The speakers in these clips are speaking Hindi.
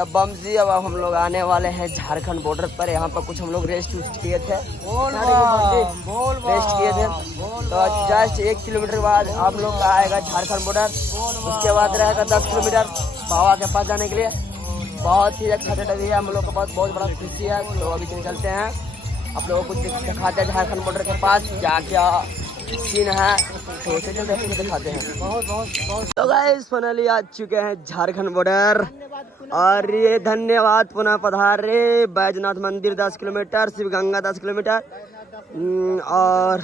तब बम जी अब हम लोग आने वाले हैं झारखंड बॉर्डर पर। यहाँ पर कुछ हम लोग रेस्ट किए थे, रेस्ट किए थे। तो जस्ट 1 किलोमीटर बाद आप लोग का आएगा झारखंड बॉर्डर। उसके बाद रहेगा 10 किलोमीटर बाबा के पास जाने के लिए। बहुत ही अच्छा जगह है, हम लोग को बहुत बड़ा खुशी है। तो अभी चलते हैं, आप लोगों को दिखाते हैं झारखंड बॉर्डर के पास क्या क्या सीन है। तो चलते हैं दिखाते हैं। तो गाइस फाइनली आ चुके हैं झारखंड बॉर्डर। और ये धन्यवाद पुनः पधारे बैजनाथ मंदिर 10 किलोमीटर, शिव गंगा 10 किलोमीटर। और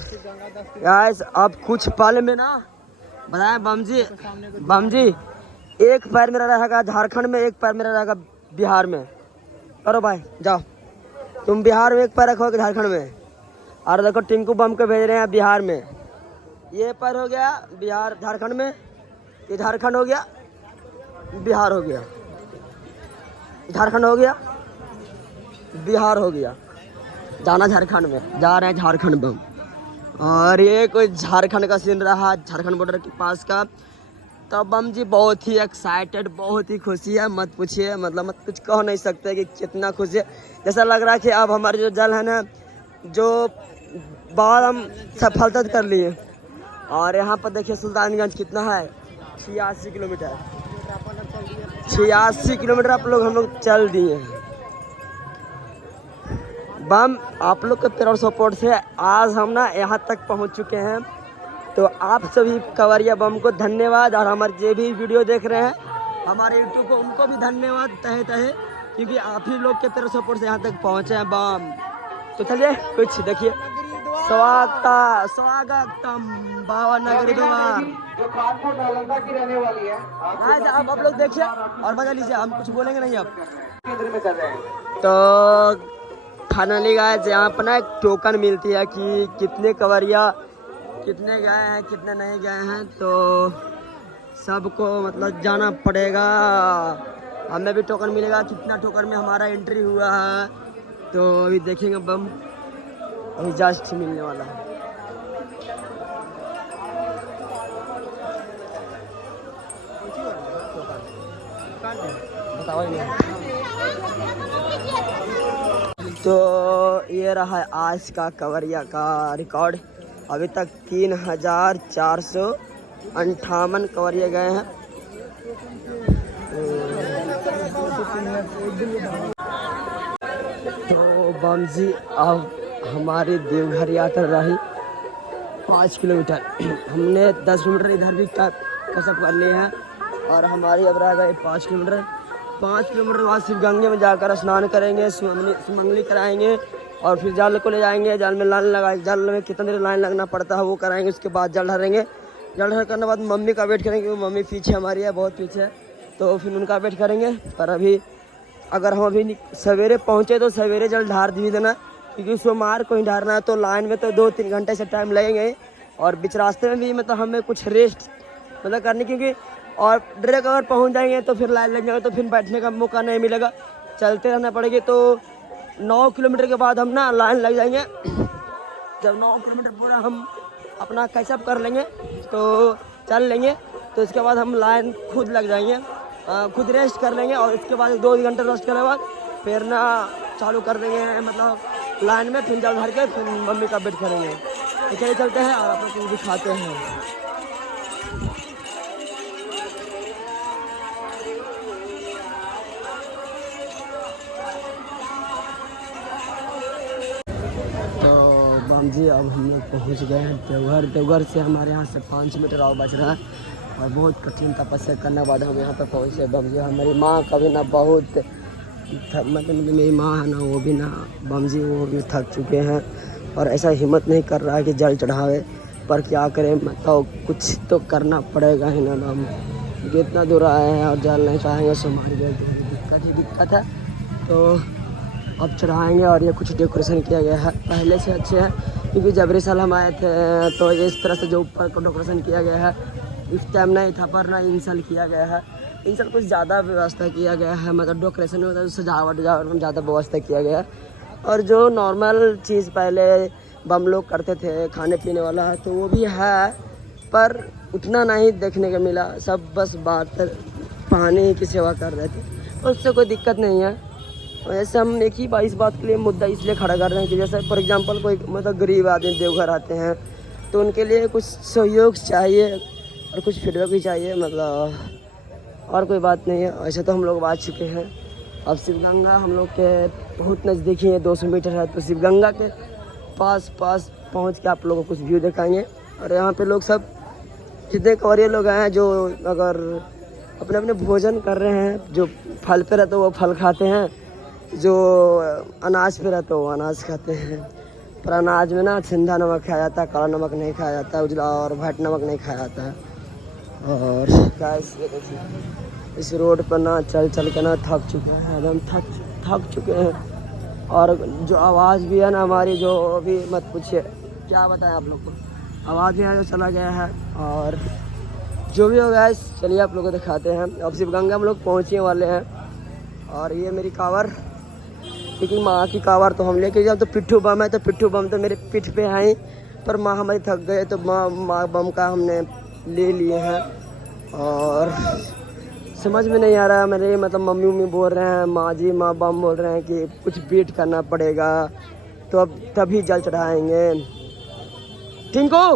गाइस अब कुछ पल में ना बताएं बम जी एक पैर मेरा रहेगा झारखंड में, एक पैर मेरा रहेगा बिहार में। करो भाई जाओ, तुम बिहार में एक पैर रखोगे झारखंड में। और देखो टिंकू बम को भेज रहे हैं बिहार में। ये पैर हो गया बिहार झारखंड में, ये झारखंड हो गया, बिहार हो गया, झारखंड हो गया, बिहार हो गया। जाना झारखंड में, जा रहे हैं झारखंड बम। और ये कोई झारखंड का सीन रहा, झारखंड बॉर्डर के पास का। तो बम जी बहुत ही एक्साइटेड, बहुत ही खुशी है, मत पूछिए। मतलब मत कुछ कह नहीं सकते कि कितना खुशी है। जैसा लग रहा है कि अब हमारे जो जल है ना, जो बात हम सफलता कर लिए। और यहाँ पर देखिए सुल्तानगंज कितना है, 86 किलोमीटर, 86 किलोमीटर आप लोग हम लोग चल दिए हैं। बम आप लोग के प्यार और सपोर्ट से आज हम ना यहाँ तक पहुँच चुके हैं। तो आप सभी कंवरिया बम को धन्यवाद। और हमारे जो भी वीडियो देख रहे हैं हमारे यूट्यूब को, उनको भी धन्यवाद तहे तहे, क्योंकि आप ही लोग के प्यार सपोर्ट से यहाँ तक पहुँचे हैं बम। तो चलिए कुछ देखिए, स्वागतम बाबा नगरी द्वार। जो कानपुर नालंदा की रहने वाली है। आप लोग देखिए और बता लीजिए, हम कुछ बोलेंगे नहीं अब। केंद्र में कर रहे हैं। तो फाइनली गाइस यहाँ पर ना एक टोकन मिलती है कि कितने कंवरिया कितने गए हैं कितने नहीं गए हैं। तो सबको मतलब जाना पड़ेगा, हमें भी टोकन मिलेगा कितना टोकन में हमारा एंट्री हुआ है। तो अभी देखेंगे बम, अभी जस्ट मिलने वाला है। बताओ तो ये रहा आज का कंवरिया का रिकॉर्ड। अभी तक 3458 कंवरिया गए हैं। तो बम जी अब हमारी देवघर यात्रा रही 5 किलोमीटर। हमने 10 किलोमीटर इधर भी कसरत कर लिए हैं। और हमारी अब रह गई 5 किलोमीटर। 5 किलोमीटर बाद शिव गंगे में जाकर स्नान करेंगे, सुमंगली कराएंगे और फिर जल को ले जाएंगे। जल में लाइन लगाए, जल में कितना देर लाइन लगना पड़ता है वो कराएंगे। उसके बाद जल ढारेंगे। जल ढार करने के बाद मम्मी का वेट करेंगे, क्योंकि मम्मी पीछे हमारी है, बहुत पीछे है। तो फिर उनका वेट करेंगे। पर अभी अगर हम अभी सवेरे पहुँचे तो सवेरे जल ढार भी देना, क्योंकि सोमवार को ही ढारना है। तो लाइन में तो 2-3 घंटे से टाइम लगेंगे। और बीच रास्ते में भी मतलब हमें कुछ रेस्ट मतलब करने, क्योंकि और डायरेक्ट अगर पहुंच जाएंगे तो फिर लाइन लग जाएगा, तो फिर बैठने का मौका नहीं मिलेगा, चलते रहना पड़ेगा। तो 9 किलोमीटर के बाद हम ना लाइन लग जाएंगे। जब 9 किलोमीटर पूरा हम अपना कैचअप कर लेंगे तो चल लेंगे। तो इसके बाद हम लाइन खुद लग जाएंगे, खुद रेस्ट कर लेंगे। और इसके बाद 2 घंटे रेस्ट करने के बाद फिर ना चालू कर देंगे, मतलब लाइन में फिर जल भर के फिर मम्मी का वेट करेंगे। तो चलिए चलते हैं और आप लोग को दिखाते हैं। बम जी अब हम लोग पहुँच गए हैं देवघर। देवघर से हमारे यहाँ से 5 मीटर और बच रहा है। और बहुत कठिन तपस्या करने के बाद हम यहाँ पर पहुँचे। बम जी हमारी माँ का भी ना बहुत मतलब मेरी माँ है ना, वो भी ना बम जी वो भी थक चुके हैं। और ऐसा हिम्मत नहीं कर रहा है कि जल चढ़ावे, पर क्या करें, मतलब कुछ तो करना पड़ेगा ही ना बम, क्योंकि इतना दूर आए हैं और जल नहीं चढ़ाएंगे तो हमारी दिक्कत है। तो अब चढ़ाएंगे। और ये कुछ डेकोरेशन किया गया है, पहले से अच्छे है, क्योंकि जबरी साल हम आए थे तो इस तरह से जो ऊपर को डेकोरेशन किया गया है इस टाइम नहीं था, पर ना इन साल किया गया है। इन साल कुछ ज़्यादा व्यवस्था किया गया है, मतलब डेकोरेशन में मतलब सजावट में ज़्यादा व्यवस्था किया गया है। और जो नॉर्मल चीज़ पहले बम लोग करते थे खाने पीने वाला, तो वो भी है, पर उतना नहीं देखने को मिला। सब बस बात पानी की सेवा कर रहे थे। पर उससे कोई दिक्कत नहीं है। वैसे हम एक ही इस बात के लिए मुद्दा इसलिए खड़ा कर रहे हैं कि जैसे फॉर एग्जांपल कोई मतलब गरीब आदमी देवघर आते हैं तो उनके लिए कुछ सहयोग चाहिए और कुछ फीडबैक भी चाहिए, मतलब और कोई बात नहीं है। ऐसे तो हम लोग आ चुके हैं। अब शिव गंगा हम लोग के बहुत नज़दीक ही है, 200 मीटर है, तो शिव गंगा के पास पहुंच के आप लोगों को कुछ व्यू दिखाएंगे। और यहाँ पे लोग सब जितने कंवरिया लोग आए हैं जो अगर अपने अपने भोजन कर रहे हैं, जो फल पे रहते वो फल खाते हैं, जो अनाज पे रहते वो अनाज खाते हैं। पर अनाज में ना सिंधा नमक खाया जाता है, काला नमक नहीं खाया जाता है, उजला और भट नमक नहीं खाया जाता है। और गाइस ये देखिए इस रोड पर ना चल के ना थक चुके हैं, एकदम थक चुके हैं। और जो आवाज़ भी है ना हमारी, जो अभी मत पूछिए क्या बताएं आप लोग को, आवाज़ यहाँ जो चला गया है। और जो भी होगा चलिए आप लोगों को दिखाते हैं। अब शिव गंगा हम लोग पहुँचने वाले हैं। और ये मेरी कांवर, क्योंकि माँ की कांवर तो हम लेके जब तो पिट्ठू बम है, तो पिट्ठू बम तो मेरे पीठ पे है ही, पर माँ हमारी थक गए तो माँ बम का हमने ले लिए हैं। और समझ में नहीं आ रहा है मेरे, मतलब मम्मी बोल रहे हैं माँ जी माँ बम बोल रहे हैं कि कुछ वेट करना पड़ेगा तो अब तभी जल चढ़ाएंगे। टिंकू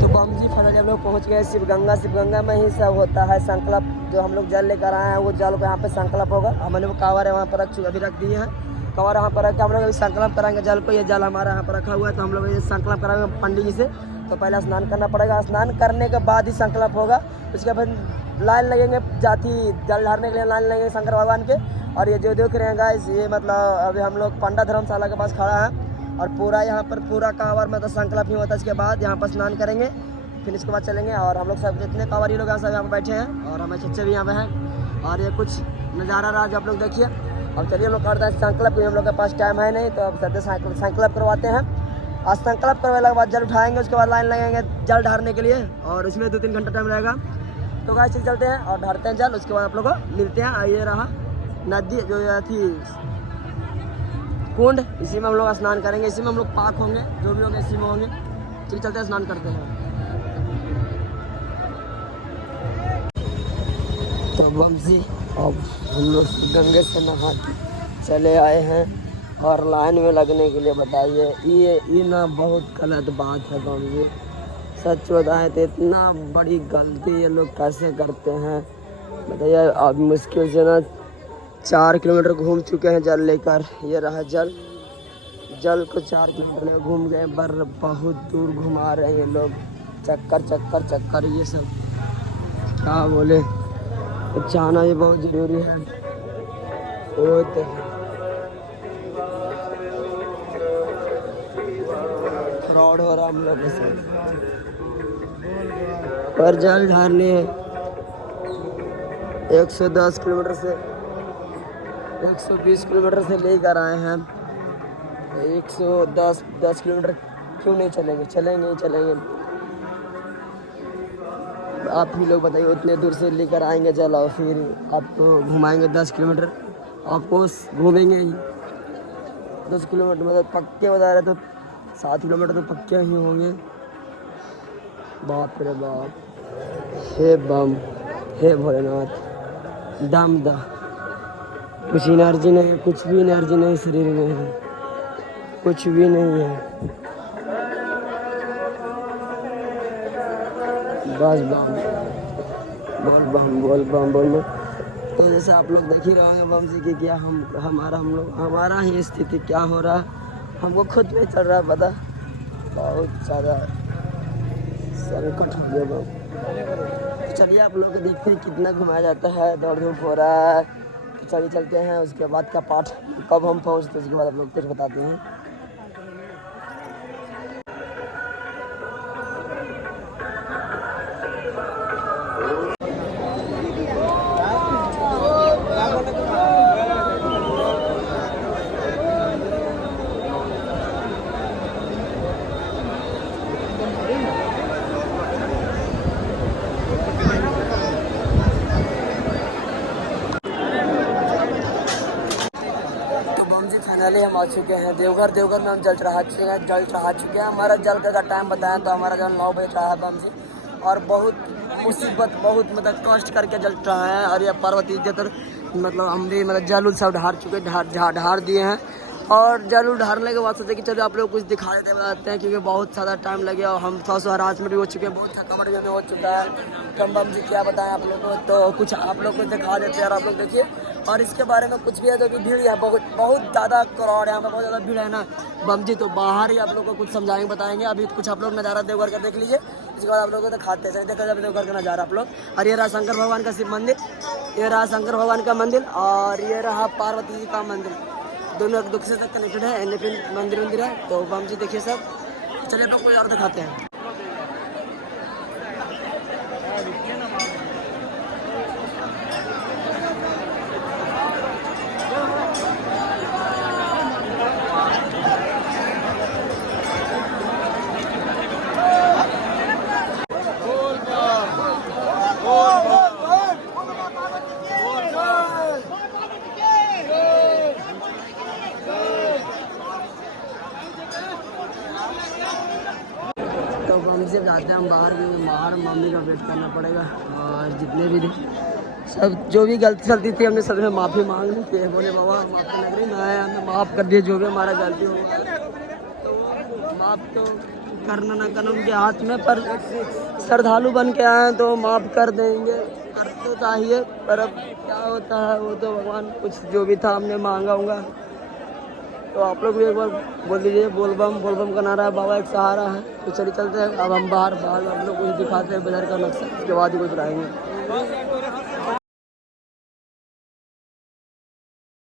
तो बम जी फाइनली हम लोग पहुँच गए शिव गंगा में ही सब होता है संकल्प। जो हम लोग जल लेकर आए हैं वो जल को यहाँ पे संकल्प होगा। हमने वो कांवर है वहाँ पर अभी रख दिए हैं, कांवर यहाँ पर रख के हम लोग अभी संकल्प कराएंगे जल को। ये जल हमारा यहाँ पर रखा हुआ है तो हम लोग ये संकल्प कराएंगे पंडित जी से। तो पहले स्नान करना पड़ेगा, स्नान करने के बाद ही संकल्प होगा। उसके बाद लाइन लगेंगे, जाति जल ढारने के लिए लाइन लगेंगे शंकर भगवान के। और ये जो देख रहे हैं गाइस, ये मतलब अभी हम लोग पंडा धर्मशाला के पास खड़ा है और पूरा यहाँ पर पूरा कांवर मतलब संकल्प ही होता है। इसके बाद यहाँ पर स्नान करेंगे, फिर इसके बाद चलेंगे। और हम लोग सब जितने कांवरी लोग हैं सब यहाँ पर बैठे हैं और हमारे चच्चे भी यहाँ पे हैं। और ये कुछ नज़ारा रहा जो आप लोग देखिए। अब चलिए हम लोग करते हैं संकल्प, क्योंकि हम लोग के पास टाइम है नहीं, तो अब सद्य संकल्प करवाते हैं। आज संकल्प करवाने के बाद जल उठाएंगे, उसके बाद लाइन लगेंगे जल ढारने के लिए और इसमें 2-3 घंटा टाइम रहेगा। तो गाइस चलते हैं और ढारते हैं जल, उसके बाद आप लोग को मिलते हैं। ये रहा नदी जो थी कुंड, इसी में हम लोग स्नान करेंगे, इसी में हम लोग पाक होंगे, जो भी लोग इसी में होंगे। चलिए चलते हैं स्नान करते हैं। तो बमसी अब हम लोग गंगे से नहा चले आए हैं और लाइन में लगने के लिए बताइए, ये ना बहुत गलत बात है बमसी। सच बताएं तो इतना बड़ी गलती ये लोग कैसे करते हैं बताइए। अब मुश्किल से ना 4 किलोमीटर घूम चुके हैं जल लेकर। ये रहा जल को 4 किलोमीटर घूम गए, पर बहुत दूर घुमा रहे हैं ये लोग, चक्कर ये सब क्या बोले। जाना भी बहुत ज़रूरी है। वो तो फ्रॉड हो रहा हम लोग के साथ। पर जल ढारने 110 किलोमीटर से 120 किलोमीटर से लेकर आए हैं। 110 किलोमीटर क्यों नहीं चलेंगे। आप ही लोग बताइए, उतने दूर से लेकर आएंगे जल और फिर आपको घुमाएंगे 10 किलोमीटर, आपको घूमेंगे ही 10 किलोमीटर, मतलब पक्के बता रहे तो 7 किलोमीटर तो पक्के ही होंगे। बाप रे बाप, हे बम, हे भोलेनाथ, दम दा, कुछ एनर्जी नहीं, कुछ भी एनर्जी नहीं शरीर में है, कुछ भी नहीं है, बस बोल बम। तो जैसे आप लोग देख ही रहे होंगे बम जी की क्या हमारा ही स्थिति क्या हो रहा है, हमको खुद नहीं चल रहा पता, बहुत ज़्यादा संकट हो गया बम। तो चलिए आप लोग देखते हैं कितना घुमाया जाता है, दौड़ धूप हो रहा है। तो चलिए चलते हैं, उसके बाद का पार्ट कब हम पहुँचते उसके बाद आप लोग कुछ बताते हैं। फाइनली हम आ चुके हैं देवघर में। हम जल चढ़ा चुके हैं। हमारा जल का टाइम बताया तो हमारा जल 9 बजे चढ़ा है बम जी। और बहुत मुसीबत बहुत मतलब कष्ट करके जल रहा है। और ये पार्वती जी मतलब हम भी मतलब जल उल सब ढार चुके ढार दिए हैं। और जल उल ढारने के बाद सोचे कि चलो आप लोग कुछ दिखा देते बताते हैं, क्योंकि बहुत ज़्यादा टाइम लगे और हम थोड़ा सा हरासमेंट भी हो चुके हैं, बहुत थकावट भी हमें हो चुका है। कम बम जी क्या बताएं आप लोगों को, तो कुछ आप लोग को दिखा देते हैं और आप लोग देखिए। और इसके बारे में कुछ भी है तो भी भीड़ है बहुत ज़्यादा क्राउड है यहाँ पर, बहुत ज़्यादा भीड़ है ना बम जी। तो बाहर ही आप लोग को कुछ समझाएंगे बताएंगे। अभी कुछ आप लोग नज़ारा देवघर का देख लीजिए, इसके बाद आप लोगों को दिखाते हैं। देखा जाए देवघर का नज़ारा आप लोग। और ये रहा शंकर भगवान का शिव मंदिर, ये रहा शंकर भगवान का मंदिर, और ये रहा पार्वती जी का मंदिर। दोनों एक दूसरे से कनेक्टेड है, इंडिपेंडेंट मंदिर है। तो बम जी देखिए सब। चलिए आप कोई और दिखाते हैं। तो हम से जाते हैं हम बाहर, क्योंकि बाहर मम्मी का वेट करना पड़ेगा। और जितने भी सब जो भी गलती सलती थी हमने सबने माफ़ी मांग ली थी। बोले बाबा माफ़ी लग रही ना है, हमें माफ़ कर दिए जो भी हमारा गलती हो गया। तो माफ़ तो करना ना करना उनके हाथ में, पर श्रद्धालु बन के आए तो माफ़ कर देंगे, करते चाहिए। पर अब क्या होता है वो तो भगवान, कुछ जो भी था हमने मांगा होगा। तो आप लोग भी एक बार बोल दीजिए बोलबम का नारा है, बाबा एक सहारा है। तो चलिए चलते हैं अब हम बाहर आप लोग कुछ दिखाते हैं बाजार का नक्शा, उसके बाद ही कुछ बनाएंगे।